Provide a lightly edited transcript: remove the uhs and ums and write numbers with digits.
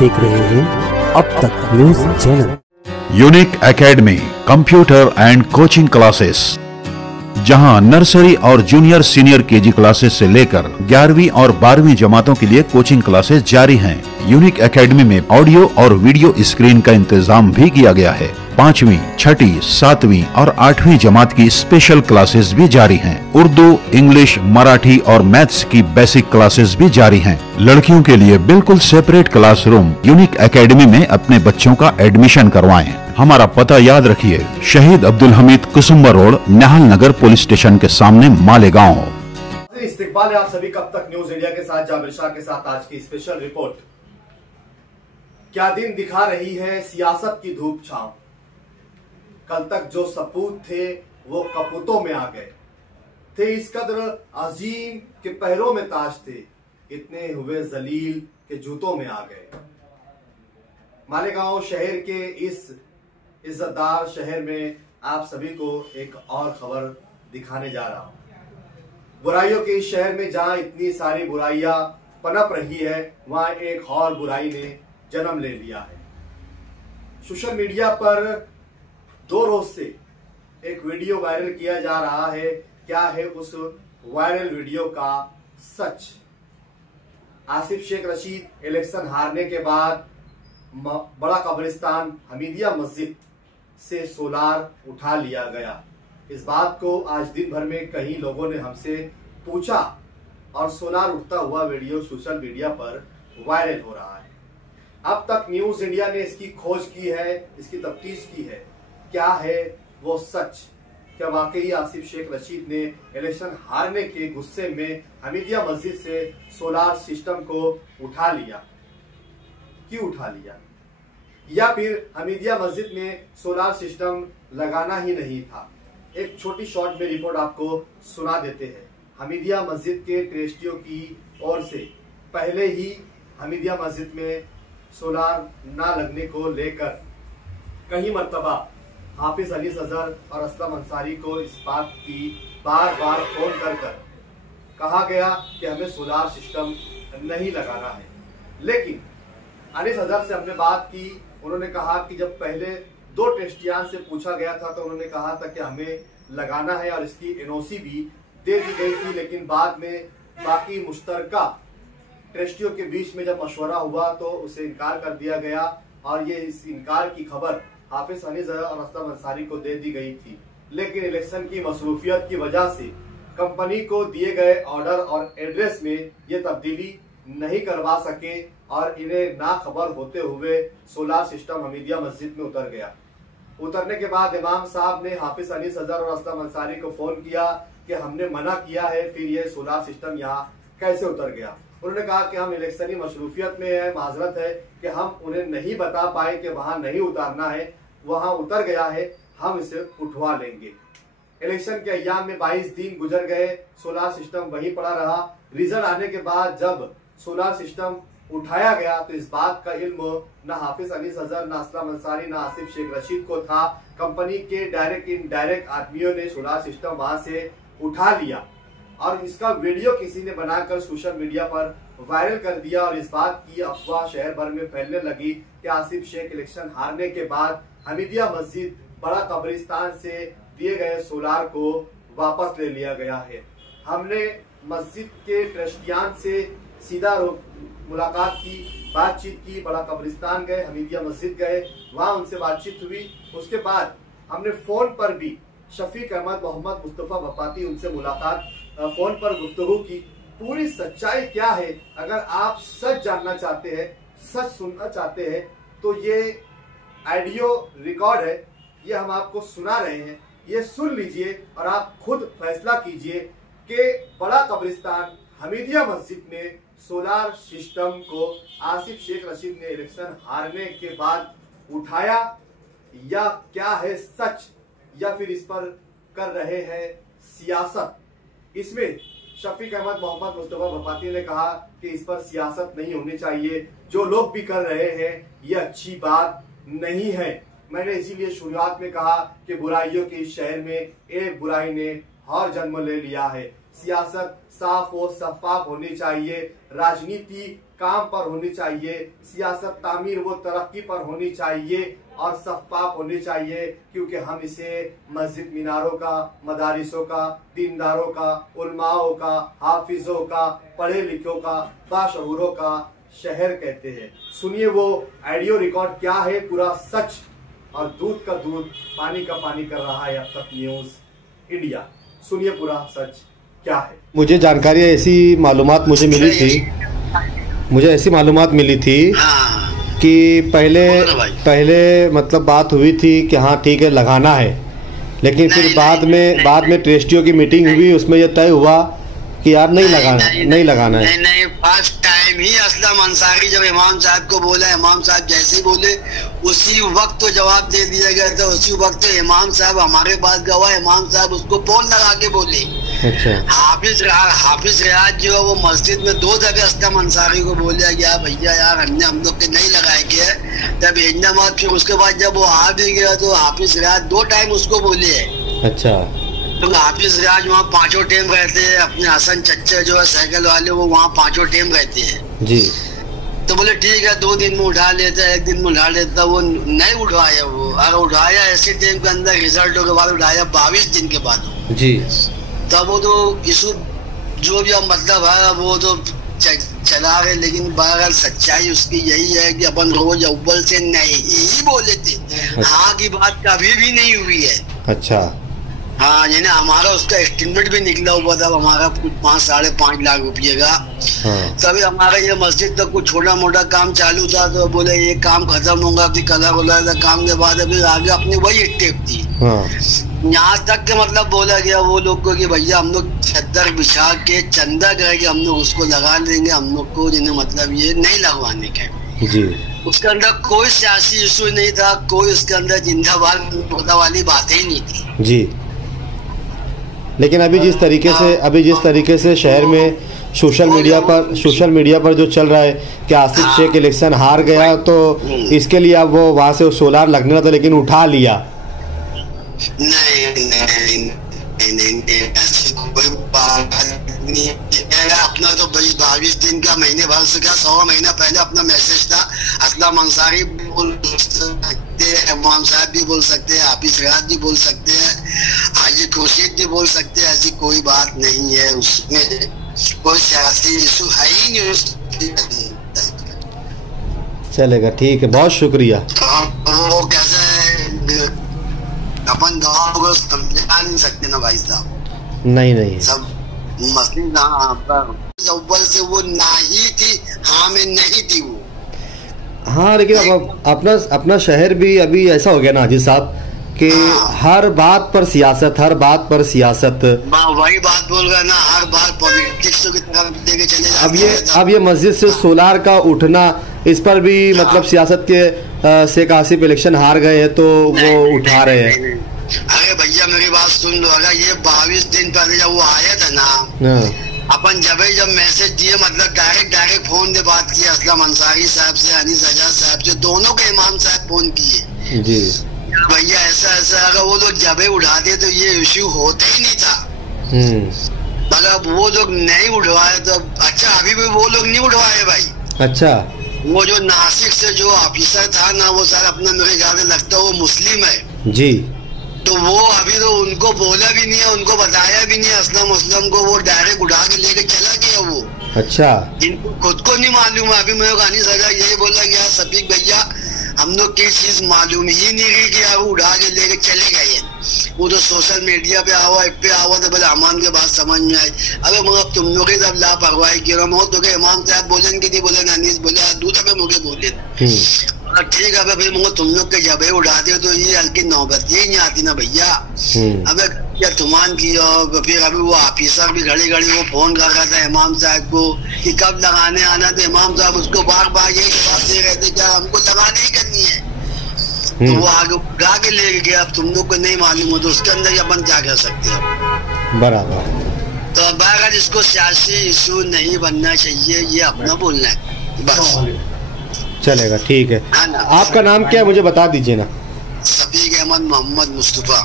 देख रहे हैं अब तक news channel. Unique academy computer and coaching classes, जहां नर्सरी और जूनियर सीनियर केजी क्लासेस से लेकर 11वीं और 12वीं जमातों के लिए कोचिंग क्लासेस जारी हैं। यूनिक एकेडमी में ऑडियो और वीडियो स्क्रीन का इंतजाम भी किया गया है। 5वीं, 6ठी, 7वीं और 8वीं जमात की स्पेशल क्लासेस भी जारी हैं। उर्दू, इंग्लिश, मराठी और मैथ्स की बेसिक क्लासेस भी जारी हैं। लड़कियों के लिए बिल्कुल सेपरेट क्लासरूम। यूनिक एकेडमी में अपने बच्चों का एडमिशन करवाएं। हमारा पता याद रखिए, शहीद अब्दुल हमीद कुसुम्बा रोड, निहाल नगर पुलिस स्टेशन के सामने, मालेगांव। इस्तिकबाल है आप सभी का अब तक न्यूज इंडिया के साथ जाबिर शाह के साथ आज की स्पेशल रिपोर्ट। क्या दिन दिखा रही है सियासत की धूप छांव। कल तक जो सपूत थे वो कपूतों में आ गए थे, इस कदर अजीम के पैरों में ताज थे, इतने हुए जलील के जूतों में आ गए। मालेगांव शहर के इस इज्जतदार शहर में आप सभी को एक और खबर दिखाने जा रहा हूं। बुराइयों के इस शहर में जहां इतनी सारी बुराइयां पनप रही है, वहां एक और बुराई ने जन्म ले लिया है। सोशल मीडिया पर 2 रोज से एक वीडियो वायरल किया जा रहा है। क्या है उस वायरल वीडियो का सच? आसिफ शेख रशीद इलेक्शन हारने के बाद बड़ा कब्रिस्तान हमीदिया मस्जिद से सोलार उठा लिया गया। इस बात को आज दिन भर में कई लोगों ने हमसे पूछा और सोलार उठता हुआ वीडियो सोशल मीडिया पर वायरल हो रहा है। अब तक न्यूज इंडिया ने इसकी खोज की है, इसकी तफ्तीश की है। क्या है वो सच? क्या वाकई आसिफ शेख रशीद ने इलेक्शन हारने के गुस्से में हमीदिया मस्जिद से सोलार सिस्टम को उठा लिया? क्यों उठा लिया? या फिर हमीदिया मस्जिद में सोलार सिस्टम लगाना ही नहीं था? एक छोटी शॉर्ट में रिपोर्ट आपको सुना देते हैं। हमीदिया मस्जिद के ट्रस्टियों की ओर से पहले ही हमीदिया मस्जिद में सोलार ना लगने को लेकर कई मर्तबा हाफिज अली सजर और असलम अंसारी को इस बात की बार बार फोन कर कहा गया कि हमें सोलार सिस्टम नहीं लगाना है। लेकिन अली सजर से हमने बात की, उन्होंने कहा कि जब पहले 2 ट्रस्टियां से पूछा गया था तो उन्होंने कहा था कि हमें लगाना है और इसकी एनओसी भी दे दी गई थी। लेकिन बाद में बाकी मुश्तरका ट्रस्टियों के बीच में जब मशवरा हुआ तो उसे इनकार कर दिया गया और ये इस इनकार की खबर हाफिज अली सजर और असलम अंसारी को दे दी गई थी। लेकिन इलेक्शन की मसरूफियत की वजह से कंपनी को दिए गए ऑर्डर और एड्रेस में ये तब्दीली नहीं करवा सके और इन्हें ना खबर होते हुए सोलार सिस्टम हमीदिया मस्जिद में उतर गया। उतरने के बाद इमाम साहब ने हाफिज अली सजर और असलम अंसारी को फोन किया कि हमने मना किया है, फिर ये सोलार सिस्टम यहाँ कैसे उतर गया? उन्होंने कहा कि हम इलेक्शनी मशरूफियत में है, माजरत है कि हम उन्हें नहीं बता पाए कि वहां नहीं उतारना है, वहां उतर गया है, हम इसे उठवा लेंगे। इलेक्शन के अय्याम में 22 दिन गुजर गए, सोलार सिस्टम वहीं पड़ा रहा। रिजल्ट आने के बाद जब सोलार सिस्टम उठाया गया तो इस बात का इल्म न हाफिज अली सजर, न असलम अंसारी, न आसिफ शेख रशीद को था। कंपनी के डायरेक्ट इनडायरेक्ट आदमियों ने सोलार सिस्टम वहां से उठा लिया और इसका वीडियो किसी ने बनाकर सोशल मीडिया पर वायरल कर दिया और इस बात की अफवाह शहर भर में फैलने लगी कि आसिफ शेख इलेक्शन हारने के बाद हमीदिया मस्जिद बड़ा कब्रिस्तान से दिए गए सोलार को वापस ले लिया गया है। हमने मस्जिद के ट्रस्टियान से सीधा मुलाकात की, बातचीत की, बड़ा कब्रिस्तान गए, हमीदिया मस्जिद गए, वहां उनसे बातचीत हुई। उसके बाद हमने फोन पर भी शफीक अहमद, मोहम्मद मुस्तफा बपाती, उनसे मुलाकात, फोन पर गुफ्तगू की। पूरी सच्चाई क्या है अगर आप सच जानना चाहते हैं, सच सुनना चाहते हैं तो ये ऑडियो रिकॉर्ड है, ये हम आपको सुना रहे हैं, ये सुन लीजिए और आप खुद फैसला कीजिए कि बड़ा कब्रिस्तान हमीदिया मस्जिद में सोलार सिस्टम को आसिफ शेख रशीद ने इलेक्शन हारने के बाद उठाया या क्या है सच, या फिर इस पर कर रहे हैं सियासत। इसमें शफीक अहमद, मोहम्मद मुस्तफा बपाती ने कहा कि इस पर सियासत नहीं होनी चाहिए, जो लोग भी कर रहे हैं ये अच्छी बात नहीं है। मैंने इसीलिए शुरुआत में कहा कि बुराइयों के इस शहर में एक बुराई ने और जन्म ले लिया है। सियासत साफ और शफाफ होनी चाहिए, राजनीति काम पर होनी चाहिए, सियासत तामीर वो तरक्की पर होनी चाहिए और शफाफ होनी चाहिए, क्योंकि हम इसे मस्जिद मीनारों का, मदारिसों का, दीनदारों का, उलमाओं का, हाफिजों का, पढ़े लिखों का, बाशऊरों का शहर कहते हैं। सुनिए वो ऑडियो रिकॉर्ड क्या है, पूरा सच और दूध का दूध पानी का पानी कर रहा है अब तक न्यूज इंडिया। सुनिए पूरा सच क्या है। मुझे जानकारी ऐसी मालूमात मुझे ऐसी मालूमात मिली थी कि पहले मतलब बात हुई थी कि हाँ ठीक है लगाना है, लेकिन फिर बाद में ट्रस्टियों की मीटिंग हुई, उसमें यह तय हुआ कि यार नहीं लगाना है। नहीं, फर्स्ट टाइम ही असलम अंसारी जब इमाम साहब को बोला, इमाम साहब जैसे ही बोले उसी वक्त तो जवाब दे दिया गया था। उसी वक्त तो इमाम साहब हमारे पास गवा, इमाम साहब उसको फोन लगा के बोले। अच्छा। हाफिज रियाज जो है वो मस्जिद में 2 दफे असलम अंसारी को बोला गया, भैया यार हम लोग के नहीं लगाएंगे, तब नमाज। फिर उसके बाद जब वो आ भी गया तो हाफिज रियाज 2 टाइम उसको बोले है। अच्छा। तो हाफिज रियाज वहाँ 5 टाइम रहते हैं, अपने हसन चच्चा जो है साइकिल वाले वो वहाँ 5 टाइम रहते हैं जी। तो बोले ठीक है 2 दिन में उठा लेता है, 1 दिन में उठा लेता। वो नहीं उठवाया, वो अगर उठाया ऐसे टाइम के अंदर रिजल्टों के बाद उठाया 22 दिन के बाद जी। तब वो तो इशू जो भी मतलब है वो तो चला रहे, लेकिन बहरहाल सच्चाई उसकी यही है कि अपन रोज अव्वल से नहीं ही बोले थे। हाँ की बात कभी भी नहीं हुई है। अच्छा। हाँ, यानी हमारा उसका एस्टिमेट भी निकला हुआ था, हमारा कुछ 5-5.5 लाख रुपये का। हाँ। तभी हमारा ये मस्जिद तक कुछ छोटा मोटा काम चालू था, तो बोले ये काम खत्म होगा, अपनी कलर वलर काम के बाद अभी आगे अपनी वही स्टेप थी। हाँ। यहाँ तक के मतलब बोला गया वो लोग को कि भैया हम लोग चद्दर बिछा के चंदा करके हम लोग उसको लगा लेंगे, हम लोग को जिन्हें मतलब ये नहीं लगवाने के जी। उसके अंदर कोई सियासी इशू नहीं था, कोई उसके अंदर जिंदाबाद मुर्दा वाली बातें ही नहीं थी जी। लेकिन अभी जिस तरीके से शहर में सोशल मीडिया पर जो चल रहा है कि आसिफ शेख इलेक्शन हार गया, तो इसके लिए अब वो वहाँ से सोलार लगना था लेकिन उठा लिया। नहीं, अपना तो 22 दिन का, महीने भर से क्या 100 महीना पहले अपना मैसेज था। असलम अंसारी भी बोल सकते हैं, इमाम साहब भी बोल सकते हैं, हाफिज रियाज भी बोल सकते हैं, हाजी खुर्शीद भी बोल सकते हैं, ऐसी कोई बात नहीं है, उसमें कोई सियासी इशू है ही नहीं। चलेगा, ठीक है, बहुत शुक्रिया। वो कैसे अपन गाँव को समझा नहीं सकते ना भाई साहब। नहीं सब मसले अव्वल से वो नहीं थी, हाँ में नहीं थी वो। हाँ, लेकिन अब अपना शहर भी अभी ऐसा हो गया ना हाजी साहब कि हर बात पर सियासत। वही बात बोल रहा ना, हर बात पॉलिटिक्स की तरफ लेके चले जाते। अब ये मस्जिद से सोलार का उठना, इस पर भी मतलब सियासत के शेख आसिफ इलेक्शन हार गए हैं तो वो उठा रहे हैं। अरे भैया मेरी बात सुन लो, अगर ये 22 दिन पहले जब वो आया था ना, अपन जब मैसेज दिए, मतलब डायरेक्ट फोन पे बात की असलम अंसारी साहब से, अनीस आजाद साहब से, दोनों के इमाम साहब फोन किए जी। भैया ऐसा अगर वो लोग जब उठाते तो ये इश्यू होता ही नहीं था। मगर वो लोग नहीं उठवाए तो अच्छा, अभी भी वो लोग नहीं उठवाए भाई। अच्छा। वो जो नासिक से जो ऑफिसर था ना, वो सर अपना मेरे ख्याल लगता है वो मुस्लिम है जी। तो वो अभी तो उनको बोला भी नहीं है, उनको बताया भी नहीं असलम को, वो डायरेक्ट उठा के लेके चला गया वो। अच्छा। जिनको खुद को नहीं मालूम है। अभी मेरे को अनीस आजाद यही बोला गया, सफीक भैया हम लोग की चीज मालूम ही नहीं रही कि यार उठा के लेके चले गए। वो तो सोशल मीडिया पे आवा, पे आवा तो बोले अमान के बात समझ में आई। अबे मगर तुम लोग जब लापरवाही की रहा तो इमाम साहब बोले कि नहीं बोले, अनीस बोले, दूसरा पे मुझे बोले ठीक है। अबे मगर तुम लोग के जब उठाते हो तो ये हल्की नौबत ही नहीं आती ना भैया। अबे क्या तुमान की, फिर अभी वो ऑफिसर भी घड़ी वो फोन कर रहा था इमाम साहब को कि कब लगाने आना, तो इमाम साहब उसको बार यही जवाब दे रहे थे क्या हमको लगाने ही करनी है। तो वो आगे उठा के ले गया। अब तुम लोग को नहीं मालूम हो तो उसके अंदर ही अपन क्या कर सकते हैं। बराबर। तो बहरहाल इसको सियासी इशू नहीं बनना चाहिए, ये अपना बोलना है बस। चलेगा, ठीक है। आपका नाम क्या है मुझे बता दीजिए ना। सफीक अहमद मोहम्मद मुस्तफा।